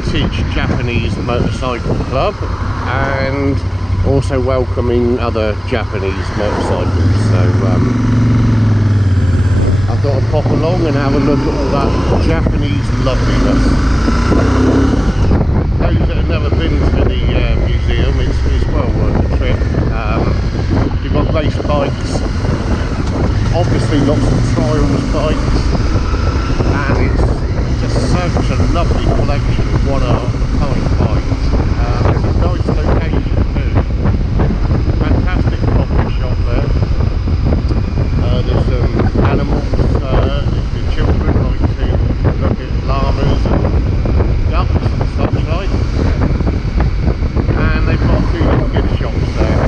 vintage Japanese motorcycle club and also welcoming other Japanese motorcycles. So I thought I'd pop along and have a look at all that Japanese loveliness. Those that have never been to the museum, it's well worth the trip. You've got race bikes, obviously lots of trials bikes, and it's just such a lovely collection of one-of-a-kind bikes. It's a nice location too. Fantastic coffee shop there. There's some animals if the children like to look at llamas and ducks and such like. And they've got a few little gift shops there.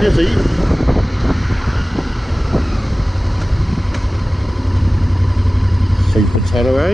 Busy. Super Tenere.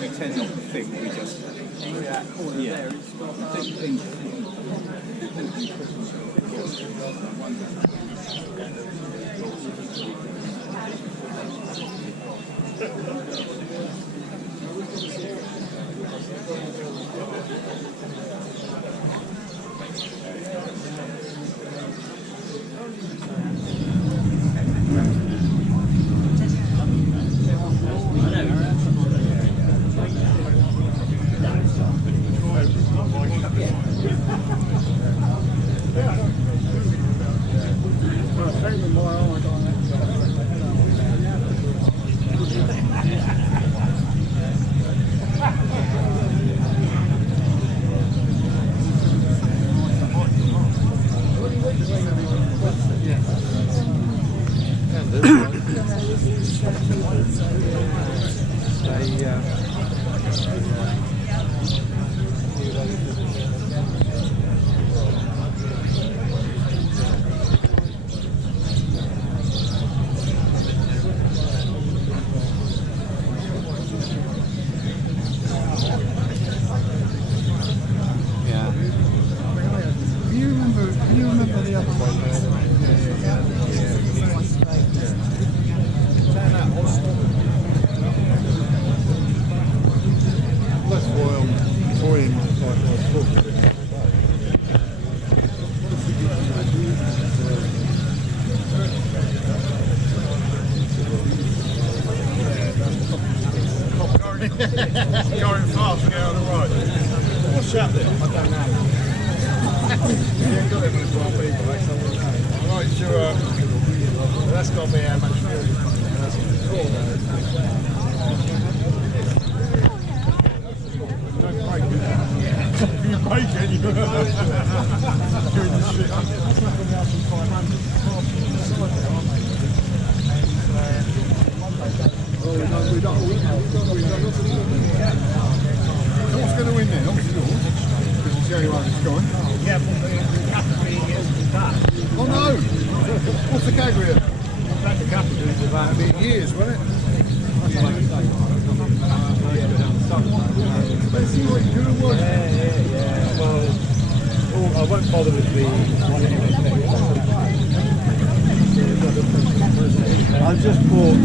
We tend not to think, we just Going fast, get on the road. What's up there? I don't know. You ain't got it when it's 12 people, that's all I'm saying. Right, so, that's got to be how much fuel. That's cool. Don't break it. If you break it, you're doing the shit. That's not going to be up to 500. We don't win. What's going to win then? Obviously yours, because it's the only one that's gone. Yeah, but the category is back. Oh no! What's the category? The category is about years, wasn't it? Let's see what you're doing. Yeah. Well, I won't bother with the one anyway. I just bought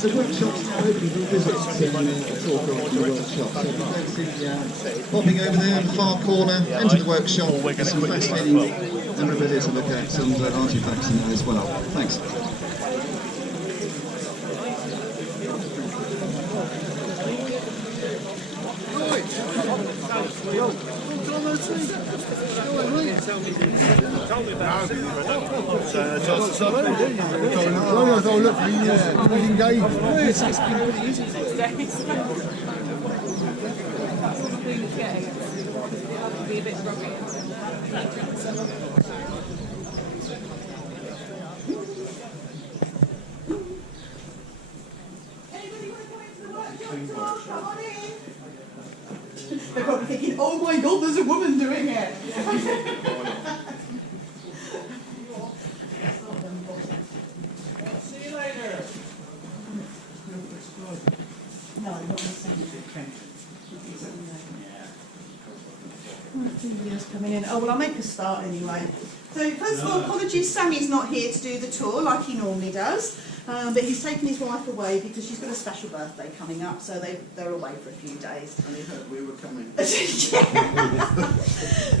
the workshop's now open for visits to talk about the workshop. So if you fancy popping over there in the far corner, enter the workshop, there's some fascinating memorabilia to look at and artifacts in there as well. Thanks. Oh, look, he's engaged. It's been really easy 6 days. Be a bit groggy. They're probably thinking, oh my god, there's a woman doing it. See you later. No, I'm not going to send you. Somebody else coming in. Oh, well, I'll make a start anyway. So, first of all, apologies, Sammy's not here to do the tour like he normally does. But he's taken his wife away because she's got a special birthday coming up, so they're away for a few days. And he heard we were coming.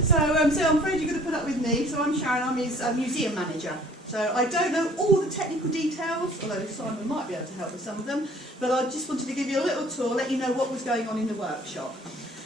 So I'm afraid you're going to put up with me. So I'm Sharon, I'm his museum manager. So I don't know all the technical details, although Simon might be able to help with some of them, but I just wanted to give you a little tour, let you know what was going on in the workshop.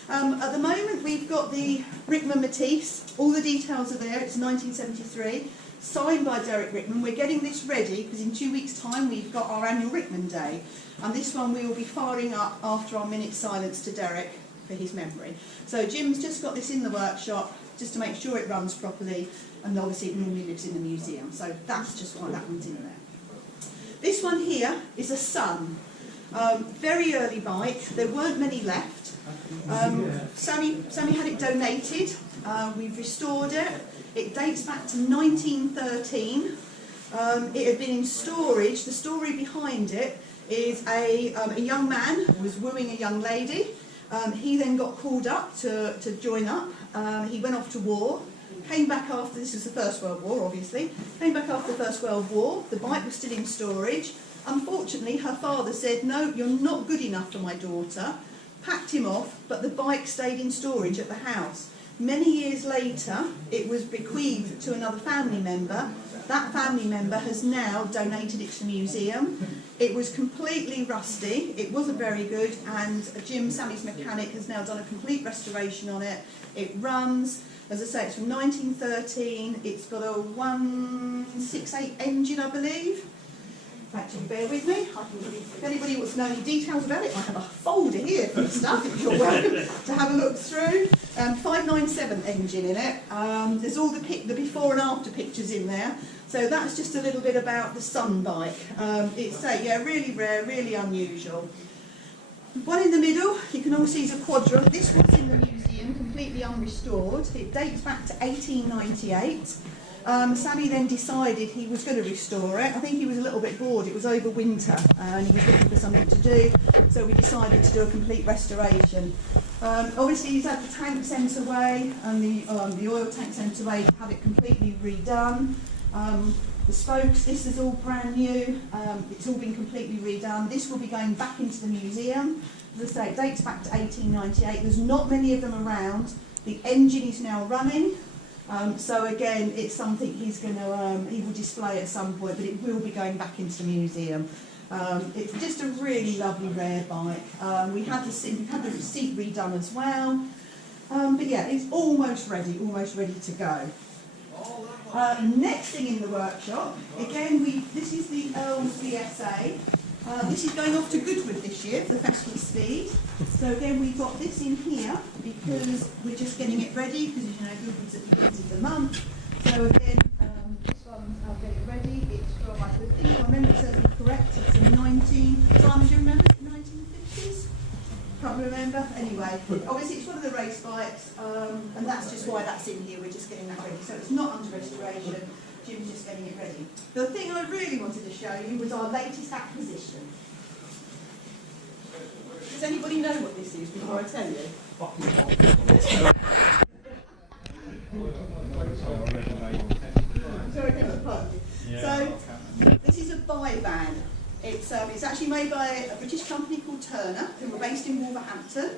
At the moment we've got the Rickman Matisse, all the details are there, it's 1973. Signed by Derek Rickman. We're getting this ready because in 2 weeks' time we've got our annual Rickman Day, and this one we will be firing up after our minute silence to Derek for his memory. So Jim's just got this in the workshop just to make sure it runs properly, and obviously it normally lives in the museum, so that's just why that one's in there. This one here is a Sun. Very early bike, there weren't many left. Sammy had it donated, we've restored it. It dates back to 1913. It had been in storage. The story behind it is a young man was wooing a young lady. He then got called up to join up. He went off to war, came back after, this is the First World War obviously, came back after the First World War. The bike was still in storage. Unfortunately, her father said, no, you're not good enough for my daughter, packed him off, but the bike stayed in storage at the house. Many years later, it was bequeathed to another family member. That family member has now donated it to the museum. It was completely rusty, it wasn't very good, and Jim, Sammy's mechanic, has now done a complete restoration on it. It runs, as I say, it's from 1913, it's got a 168 engine, I believe. Actually, bear with me. If anybody wants to know any details about it, I have a folder here for stuff, if you're welcome to have a look through. 597 engine in it. There's all the before and after pictures in there. So that's just a little bit about the Sun bike. It's really rare, really unusual. One in the middle, you can all see is a Quadra. This one's in the museum, completely unrestored. It dates back to 1898. Sammy then decided he was going to restore it. I think he was a little bit bored. It was over winter and he was looking for something to do, so we decided to do a complete restoration. Obviously he's had the tank sent away and the oil tank sent away to have it completely redone. The spokes, this is all brand new. It's all been completely redone. This will be going back into the museum. As I say, it dates back to 1898. There's not many of them around. The engine is now running. So again, it's something he's going to, he will display at some point, but it will be going back into the museum. It's just a really lovely, rare bike. We had the seat redone as well. But yeah, it's almost ready to go. Next thing in the workshop, again, this is the Earl's VSA. This is going off to Goodwood this year for the Festival of Speed. So again, we've got this in here because we're just getting it ready, because you know Goodwood's at the end of the month. So again, this one, I'll get it ready. It's from, I think if I remember serving correct, it's a 19, Simon, do you remember, 1950s? Can't remember. Anyway, obviously it's one of the race bikes, and that's just why that's in here. We're just getting that ready. So it's not under restoration. Jim's just getting it ready. The thing I really wanted to show you was our latest acquisition. Does anybody know what this is before I tell you? So, this is a buy van. It's actually made by a British company called Turner, who were based in Wolverhampton.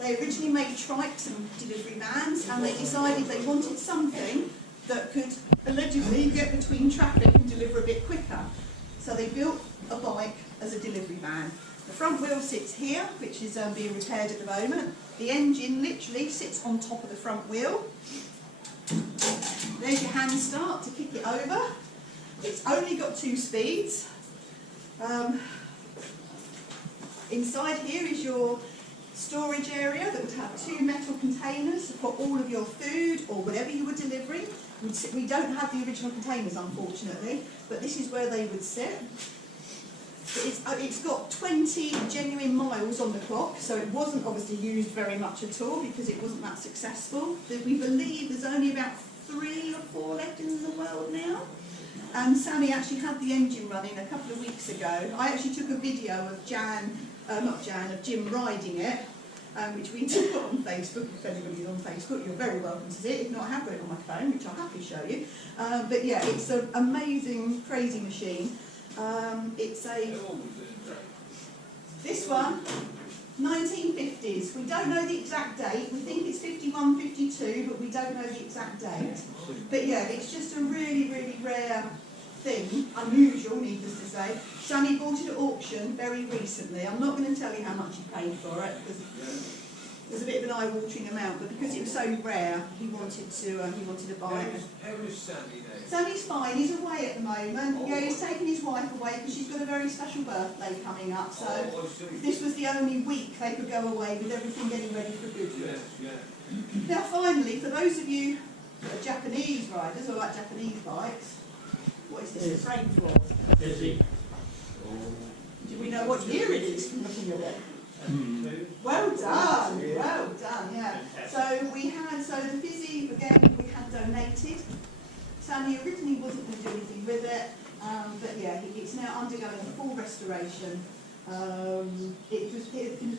They originally made trikes and delivery vans, and they decided they wanted something that could allegedly get between traffic and deliver a bit quicker. So they built a bike as a delivery van. The front wheel sits here, which is being repaired at the moment. The engine literally sits on top of the front wheel. There's your hand start to kick it over. It's only got 2 speeds. Inside here is your storage area that would have 2 metal containers to put all of your food or whatever you were delivering. We don't have the original containers, unfortunately, but this is where they would sit. It's got 20 genuine miles on the clock, so it wasn't obviously used very much at all because it wasn't that successful. We believe there's only about 3 or 4 left in the world now. And Sammy actually had the engine running a couple of weeks ago. I actually took a video of Jim riding it, which we did put on Facebook. If anybody's on Facebook, you're very welcome to see it. If not, I have got it on my phone, which I'll happily show you. But yeah, it's an amazing, crazy machine. This one, 1950s. We don't know the exact date. We think it's 51, 52, but we don't know the exact date. But yeah, it's just a really, really rare thing, unusual, needless to say. Sammy bought it at auction very recently. I'm not going to tell you how much he paid for it because there's a bit of an eye-watering amount, but because it was so rare, he wanted to buy it. How is Sammy there? Sammy's fine. He's away at the moment. Yeah, he's taking his wife away because she's got a very special birthday coming up. So this was the only week they could go away with everything getting ready for Goodwood. Now, finally, for those of you that are Japanese riders or like Japanese bikes, what is this frame for? Do we know what year it is from looking at it? Well done, yeah. So the Fizzy, again, we had donated. Sammy originally wasn't going to do anything with it, but yeah, it's now undergoing a full restoration.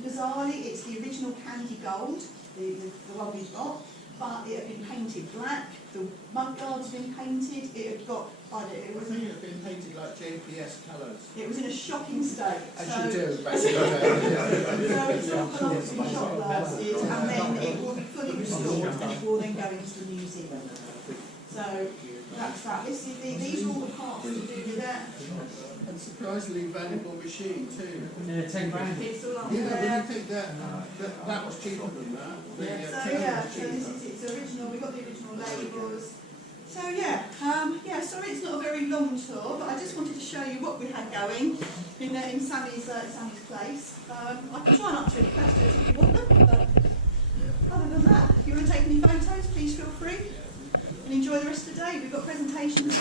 Bizarrely, it's the original candy gold, the one we've got, but it had been painted black. The mudguards had been painted. It had got, it wasn't. It had been painted like JPS colours. It was in a shocking state. As you do, basically. So it's all gone off to be shot blasted, and then it will be fully restored. store, and it will then go into the museum. So that's that. These are all the parts to do with that. And surprisingly valuable machine too. Yeah, 10 grand. It's all up Yeah, but there. you think that was cheaper than that? So yeah, so this is its original. We've got the original labels. So yeah, sorry it's not a very long tour, but I just wanted to show you what we had going in Sammy's place. I can try and answer any questions if you want them, but other than that, if you want to take any photos, please feel free and enjoy the rest of the day. We've got presentations